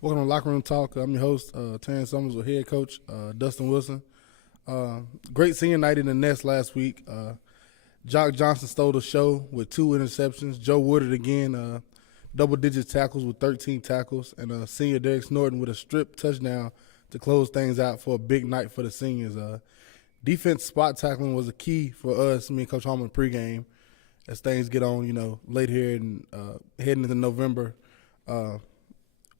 Welcome to Lockeroom Talk. I'm your host, Terrence Summers, with head coach Dustin Wilson. Great senior night in the Nest last week. Jock Johnson stole the show with 2 interceptions. Joe Woodard again, double-digit tackles with 13 tackles. And senior Derek Snorton with a strip touchdown to close things out for a big night for the seniors. Defense spot tackling was a key for us, me and Coach Holman pregame, as things get on, late here and heading into November.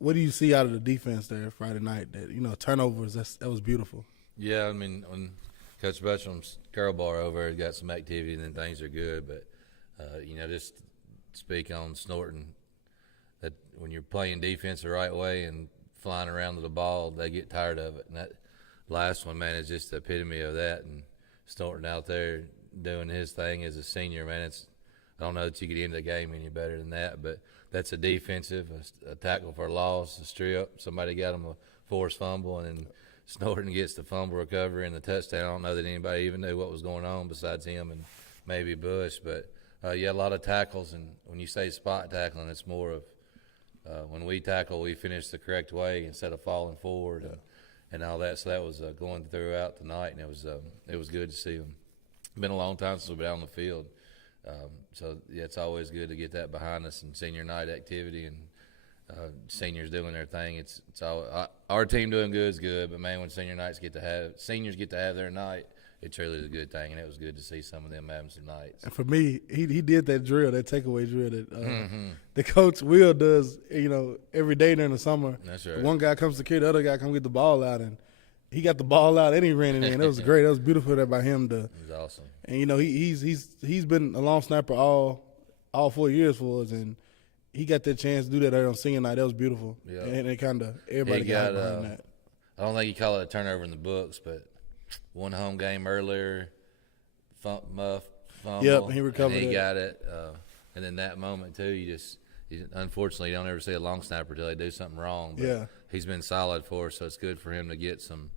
What do you see out of the defense there Friday night? That turnovers. That was beautiful. Yeah, I mean, when Coach Butchum's curl bar over, got some activity, then things are good. But just speak on Snorton, that when you're playing defense the right way and flying around with the ball, they get tired of it. And that last one, man, is just the epitome of that. And Snorton out there doing his thing as a senior, man. I don't know that you could end the game any better than that, but that's a defensive, a tackle for a loss, a strip. Somebody got him a forced fumble, and then Snorton gets the fumble recovery and the touchdown. I don't know that anybody even knew what was going on besides him and maybe Bush. But, a lot of tackles, and when you say spot tackling, it's more of when we tackle, we finish the correct way instead of falling forward and all that. So that was going throughout the night, and it was good to see them. It's been a long time since we've been out on the field. It's always good to get that behind us and senior night activity and seniors doing their thing. It's all our team doing good is good, but man, when seniors get to have their night, it truly is a good thing, and it was good to see some of them having some nights. And for me, he did that drill, that takeaway drill that the coach Will does, every day during the summer. That's right. One guy comes to carry, the other guy come get the ball out, and he got the ball out and he ran it in. It was great. It was beautiful there by him. It was awesome. And he's been a long snapper all 4 years for us, and he got that chance to do that there on senior night. That was beautiful. Yeah. And it kind of everybody got behind that. I don't think you call it a turnover in the books, but one home game earlier, fumble. Yep, he recovered and he it. got it. And then that moment too, unfortunately you don't ever see a long snapper till they do something wrong. But Yeah. he's been solid for us, so it's good for him to get some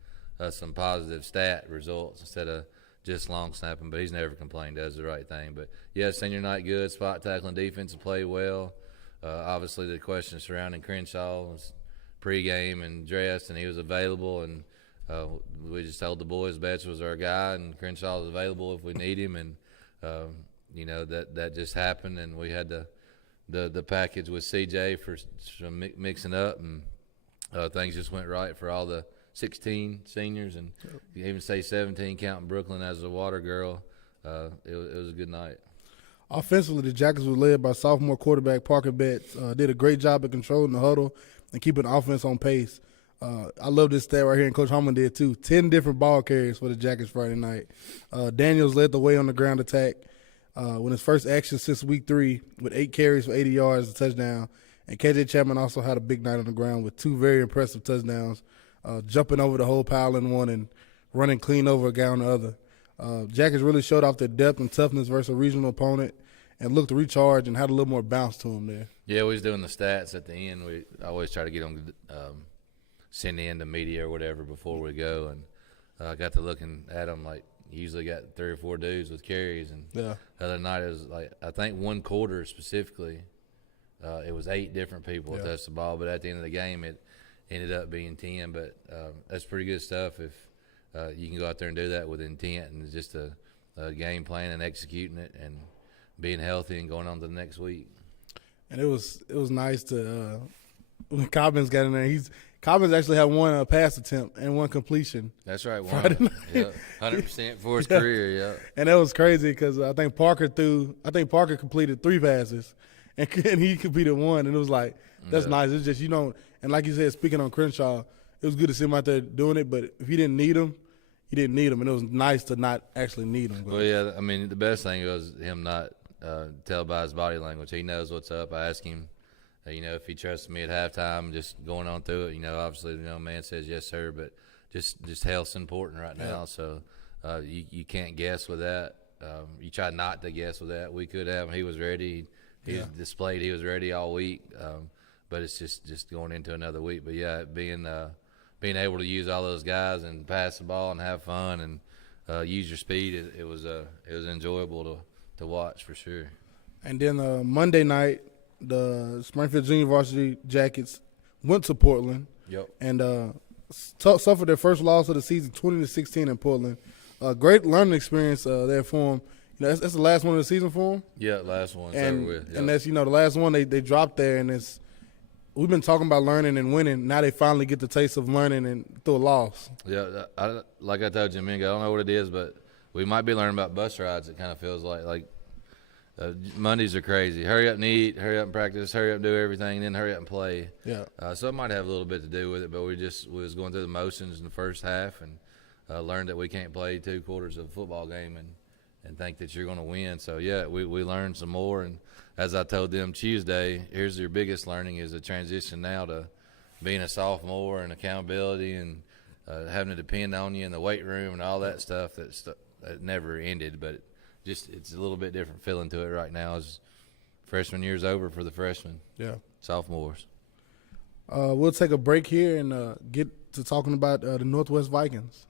positive stat results instead of just long snapping. But he's never complained, does the right thing. But yeah, senior night good, spot tackling, defense play well. Obviously the question surrounding Crenshaw was pregame and dressed, and he was available, and we just told the boys Betts was our guy, and Crenshaw was available if we need him, and that just happened, and we had the package with CJ for some mixing up, and things just went right for all the 16 seniors, and you even say 17 counting Brooklyn as a water girl. It was a good night. Offensively, the Jackets were led by sophomore quarterback Parker Betts. Did a great job of controlling the huddle and keeping the offense on pace. I love this stat right here, and Coach Holman did too. 10 different ball carriers for the Jackets Friday night. Daniels led the way on the ground attack when his first action since week 3 with 8 carries for 80 yards, a touchdown. And KJ Chapman also had a big night on the ground with 2 very impressive touchdowns, jumping over the whole pile in one and running clean over a guy on the other. Jackets really showed off their depth and toughness versus a regional opponent and looked to recharge and had a little more bounce to them there. Yeah, we was doing the stats at the end. We always try to get them send in the media or whatever before we go, and I got to looking at them like usually got 3 or 4 dudes with carries, and the other night it was like I think one quarter specifically, it was 8 different people that touched the ball, but at the end of the game it ended up being 10. But that's pretty good stuff if you can go out there and do that with intent and just a game plan and executing it and being healthy and going on to the next week. And it was nice to when Cobbins got in there. Cobbins actually had one pass attempt and one completion. That's right, one. Yeah, 100% for his career. Yeah, and that was crazy because I think Parker completed 3 passes, and he completed 1, and it was like that's nice. It's just and like you said, speaking on Crenshaw, it was good to see him out there doing it. But if you didn't need him, you didn't need him, and it was nice to not actually need him. Well, yeah, I mean the best thing was him not tell by his body language. He knows what's up. I asked him. If he trusts me at halftime, just going on through it. Obviously, man says yes, sir, but just health's important right now. So you can't guess with that. You try not to guess with that. We could have him. He was ready. He displayed he was ready all week. But it's just going into another week. But yeah, being able to use all those guys and pass the ball and have fun and use your speed, it was enjoyable to watch for sure. And then Monday night, the Springfield Junior Varsity Jackets went to Portland Yep. and suffered their first loss of the season, 20-16 in Portland. Great learning experience there for them. That's the last one of the season for them. Yeah, last one. And with. Yep. and that's the last one they dropped there, and we've been talking about learning and winning. Now they finally get the taste of learning and through a loss. Yeah, like I told you, Mingo, I don't know what it is, but we might be learning about bus rides. It kind of feels like Mondays are crazy. Hurry up and eat, hurry up and practice, hurry up and do everything, and then hurry up and play. Yeah. So it might have a little bit to do with it, but we was going through the motions in the first half and learned that we can't play 2 quarters of a football game and think that you're going to win. So, yeah, we learned some more. And as I told them Tuesday, here's your biggest learning is a transition now to being a sophomore and accountability and having to depend on you in the weight room and all that stuff that never ended. But it's a little bit different feeling to it right now as freshman year's over for the freshmen. Yeah. Sophomores. We'll take a break here and get to talking about the Northwest Vikings.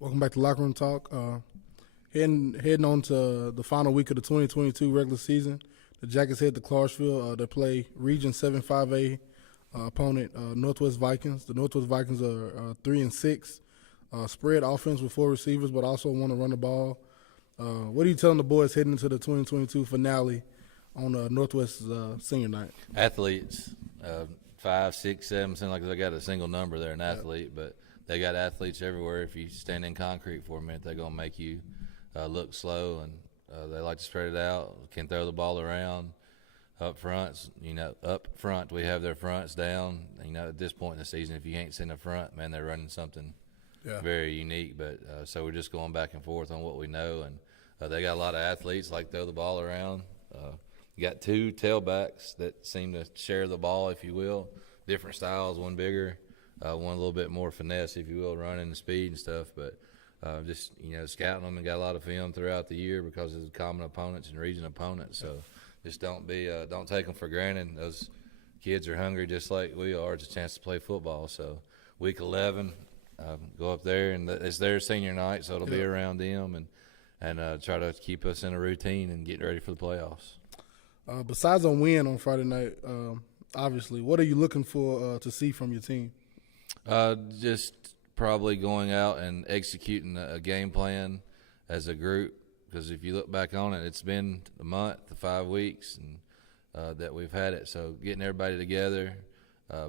Welcome back to Locker Room Talk. Heading on to the final week of the 2022 regular season, the Jackets head to Clarksville to play Region 7-5A opponent Northwest Vikings. The Northwest Vikings are 3-6, spread offense with 4 receivers, but also want to run the ball. What are you telling the boys heading into the 2022 finale on Northwest senior night? Athletes, 5, 6, 7, seem like they got a single number there, an athlete, but they got athletes everywhere. If you stand in concrete for a minute, they're going to make you look slow, and they like to spread it out, can throw the ball around. Up front, we have their fronts down. At this point in the season, if you ain't seen the front, man, they're running something very unique. But so we're just going back and forth on what we know, and they got a lot of athletes like throw the ball around. You got 2 tailbacks that seem to share the ball, if you will, different styles. One bigger, one a little bit more finesse, if you will, running and speed and stuff. But just scouting them and got a lot of film throughout the year because of the common opponents and region opponents. So just don't take them for granted. Those kids are hungry just like we are. It's a chance to play football. So week 11, go up there, and it's their senior night, so it'll be around them and try to keep us in a routine and get ready for the playoffs. Besides a win on Friday night, obviously, what are you looking for to see from your team? Just probably going out and executing a game plan as a group, because if you look back on it, it's been a month to 5 weeks and that we've had it. So getting everybody together,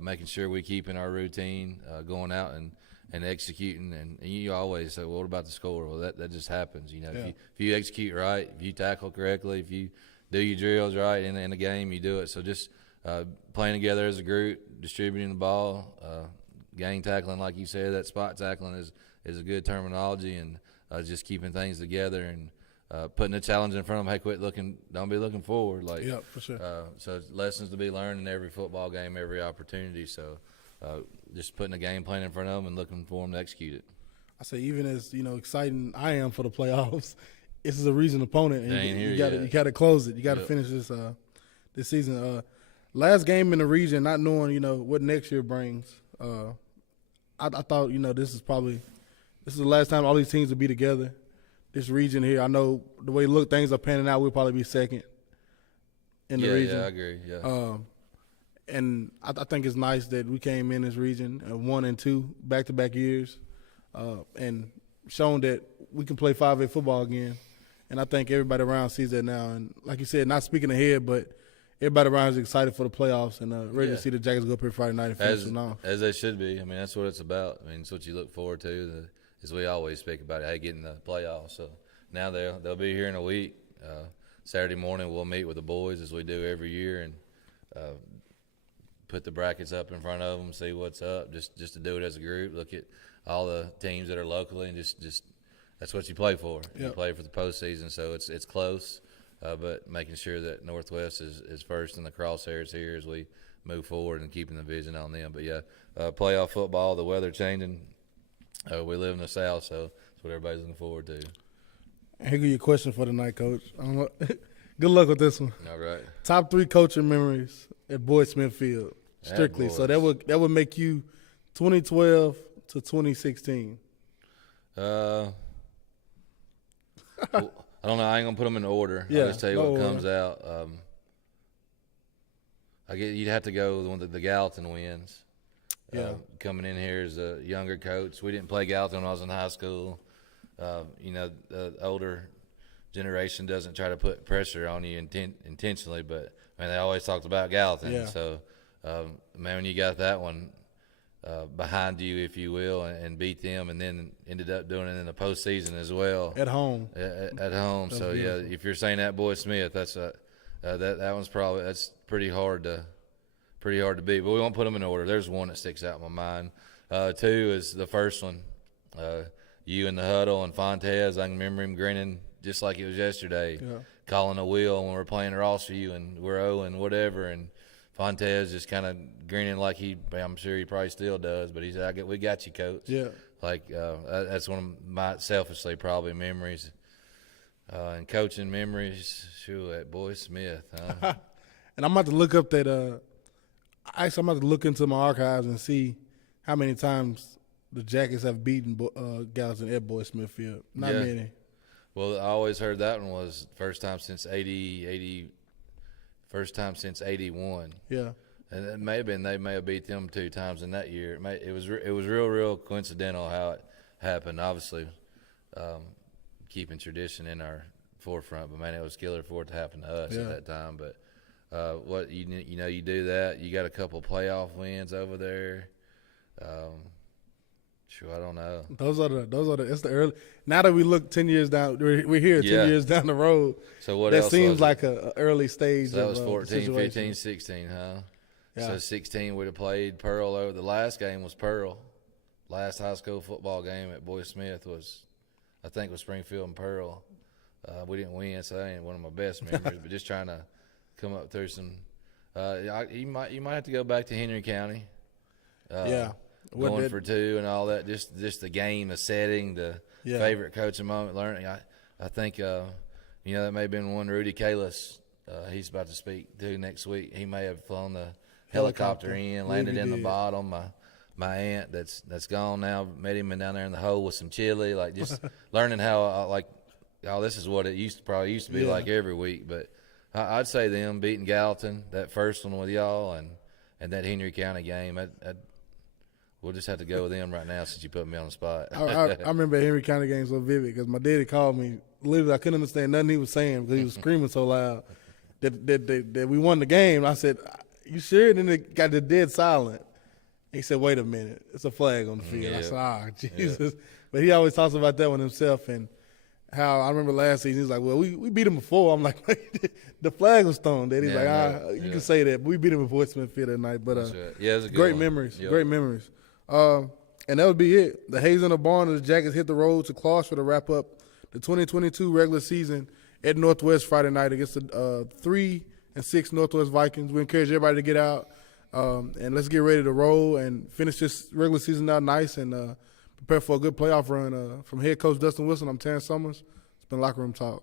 making sure we keep in our routine, going out and executing. And you always say, well, what about the score? Well, that just happens. If you execute right, if you tackle correctly, if you do your drills right in the game, you do it. So just playing together as a group, distributing the ball, gang tackling, like you said, that spot tackling is a good terminology, and just keeping things together and putting a challenge in front of them. Hey, don't be looking forward. Yeah, for sure. So it's lessons to be learned in every football game, every opportunity. So just putting a game plan in front of them and looking for them to execute it. I say, even as exciting I am for the playoffs, this is a region opponent, and you got to close it. You got to finish this season. Last game in the region, not knowing what next year brings. I thought this is the last time all these teams will be together. This region here, I know the way things are panning out, we'll probably be second in the region. Yeah, I agree. Yeah. And I think it's nice that we came in this region 1 and 2 back-to-back years, and shown that we can play 5A football again. And I think everybody around sees that now. And like you said, not speaking ahead, but everybody around is excited for the playoffs and ready to see the Jackets go up here Friday night and finish them off. As they should be. I mean, that's what it's about. I mean, it's what you look forward to. As we always speak about, getting the playoffs. So now they'll be here in a week. Saturday morning we'll meet with the boys as we do every year and put the brackets up in front of them, see what's up, just to do it as a group, look at all the teams that are locally, and just that's what you play for. Yep. You play for the postseason, so it's close, but making sure that Northwest is first in the crosshairs here as we move forward and keeping the vision on them. But, playoff football, the weather changing. We live in the South, so that's what everybody's looking forward to. Here go your question for tonight, Coach. Good luck with this one. All right. Top 3 coaching memories at Boyd Smith Field, strictly. So that would make you 2012 to 2016. Well, I don't know. I ain't gonna put them in order. Yeah, I'll just tell you what comes out. You'd have to go with the Gallatin wins. Coming in here as a younger coach, we didn't play Gallatin when I was in high school. The older generation doesn't try to put pressure on you intentionally, but they always talked about Gallatin. Yeah. So, when you got that one behind you, if you will, and beat them, and then ended up doing it in the postseason as well at home. At home. So beautiful. If you're saying that Boyd Smith, that's that one's that's pretty hard to beat. But we won't put them in order. There's one that sticks out in my mind. 2 is the first one. You in the huddle and Fontes, I can remember him grinning just like it was yesterday, calling a wheel when we're playing Rossview and we're 0 and whatever, and Fontes just kind of grinning like I'm sure he probably still does, but he said, we got you, Coach. Yeah. That's one of my selfishly probably memories. And coaching memories, at Boyd Smith. Huh? And I'm about to look up that I'm about to look into my archives and see how many times the Jackets have beaten Gallatin at Boyd Smith Field. Not many. Well, I always heard that one was first time since 81. Yeah. And it may have been they may have beat them 2 times in that year. It was real coincidental how it happened. Obviously, keeping tradition in our forefront, but man, it was killer for it to happen to us at that time. But what you do that. You got a couple playoff wins over there. Sure, I don't know. Those are the. It's the early. Now that we look 10 years down, we're here 10 years down the road. So what that else seems was like a early stage. So that of, was 14, situation. 15, 16, huh? Yeah. So 16 we'd have played Pearl over. The last game was Pearl. Last high school football game at Boy Smith was, I think, was Springfield and Pearl. We didn't win, so that ain't one of my best memories. But just trying to come up through some. You might have to go back to Henry County. Going for 2 and all that. Just the game, the setting, the favorite coaching moment, learning. I think that may have been one Rudy Kalis. He's about to speak to next week. He may have flown the helicopter in, landed in the bottom. My aunt that's gone now, met him down there in the hole with some chili, like just learning how this is what it used to be like every week. But I'd say them beating Gallatin, that first one with y'all, and that Henry County game. We'll just have to go with them right now since you put me on the spot. I remember Henry County game so vivid because my daddy called me. Literally, I couldn't understand nothing he was saying because he was screaming so loud that we won the game. I said, "You sure?" And then it got the dead silent. He said, "Wait a minute, it's a flag on the field." I said, Jesus." Yeah. But he always talks about that one himself and how I remember last season. He's like, "Well, we beat him before." I'm like, "The flag was thrown." Then he's you can say that, but we beat him before Smithfield that night. But it was a good great one. memories, great memories. And that would be it. The Hayes and the Barn and the Jackets hit the road to Clarksville to wrap up the 2022 regular season at Northwest Friday night against the 3-6 Northwest Vikings. We encourage everybody to get out and let's get ready to roll and finish this regular season out nice and prepare for a good playoff run. From head coach Dustin Wilson, I'm Terrence Summers. It's been Locker Room Talk.